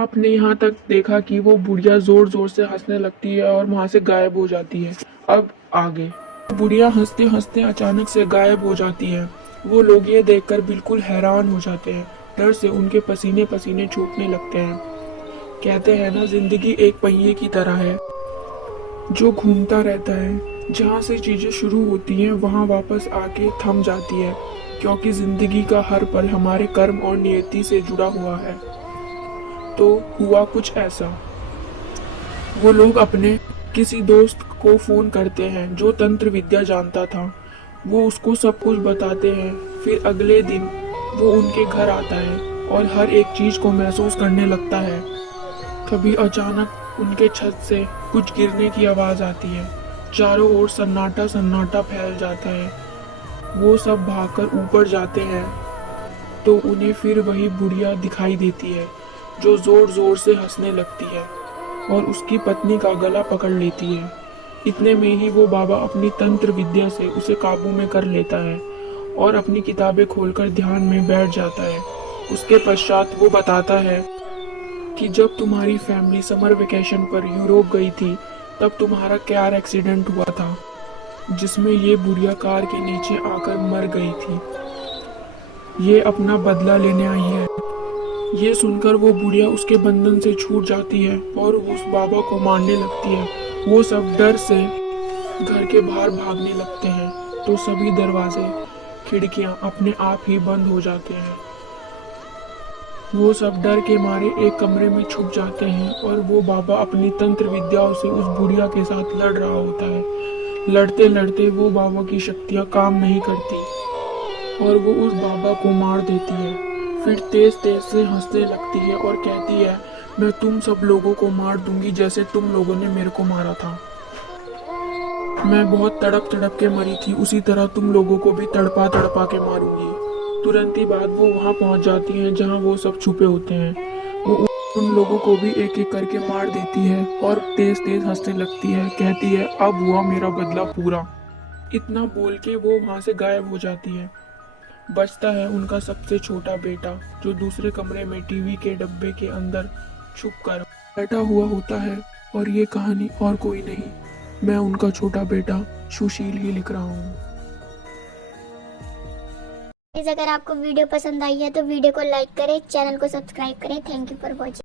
आपने यहाँ तक देखा कि वो बुढ़िया जोर जोर से हंसने लगती है और वहां से गायब हो जाती है। अब आगे बुढ़िया हंसते हंसते अचानक से गायब हो जाती है। वो लोग ये देखकर बिल्कुल हैरान हो जाते हैं। डर से उनके पसीने पसीने छूटने लगते हैं। कहते हैं ना, जिंदगी एक पहिए की तरह है जो घूमता रहता है। जहाँ से चीजें शुरू होती हैं वहाँ वापस आके थम जाती है, क्योंकि जिंदगी का हर पल हमारे कर्म और नियति से जुड़ा हुआ है। तो हुआ कुछ ऐसा। वो लोग अपने किसी दोस्त को फोन करते हैं जो तंत्र विद्या जानता था। वो उसको सब कुछ बताते हैं। फिर अगले दिन वो उनके घर आता है और हर एक चीज को महसूस करने लगता है। तभी अचानक उनके छत से कुछ गिरने की आवाज आती है। चारों ओर सन्नाटा सन्नाटा फैल जाता है। वो सब भागकर ऊपर जाते हैं तो उन्हें फिर वही बुढ़िया दिखाई देती है जो जोर जोर से हंसने लगती है और उसकी पत्नी का गला पकड़ लेती है। इतने में ही वो बाबा अपनी तंत्र विद्या से उसे काबू में कर लेता है और अपनी किताबें खोलकर ध्यान में बैठ जाता है। उसके पश्चात वो बताता है कि जब तुम्हारी फैमिली समर वेकेशन पर यूरोप गई थी तब तुम्हारा कार एक्सीडेंट हुआ था, जिसमें ये बुढ़िया कार के नीचे आकर मर गई थी। ये अपना बदला लेने आई है। ये सुनकर वो बुढ़िया उसके बंधन से छूट जाती है और उस बाबा को मारने लगती है। वो सब डर से घर के बाहर भागने लगते हैं तो सभी दरवाजे खिड़कियां अपने आप ही बंद हो जाते हैं। वो सब डर के मारे एक कमरे में छुप जाते हैं और वो बाबा अपनी तंत्र विद्याओं से उस बुढ़िया के साथ लड़ रहा होता है। लड़ते लड़ते वो बाबा की शक्तियां काम नहीं करती और वो उस बाबा को मार देती है। फिर तेज तेज से हंसने लगती है और कहती है, मैं तुम सब लोगों को मार दूंगी जैसे तुम लोगों ने मेरे को मारा था। मैं बहुत तड़प तड़प के मरी थी, उसी तरह तुम लोगों को भी तड़पा तड़पा के मारूंगी। तुरंत ही बाद वो वहां पहुंच जाती हैं जहां वो सब छुपे होते हैं। वो उन लोगों को भी एक एक करके मार देती है और तेज तेज हंसने लगती है। कहती है, अब हुआ मेरा बदला पूरा। इतना बोल के वो वहां से गायब हो जाती है। बचता है उनका सबसे छोटा बेटा, जो दूसरे कमरे में टीवी के डब्बे के अंदर छुप कर बैठा हुआ होता है। और ये कहानी और कोई नहीं, मैं उनका छोटा बेटा सुशील ही लिख रहा हूँ। अगर आपको वीडियो पसंद आई है तो वीडियो को लाइक करें, चैनल को सब्सक्राइब करें। Thank you for watching.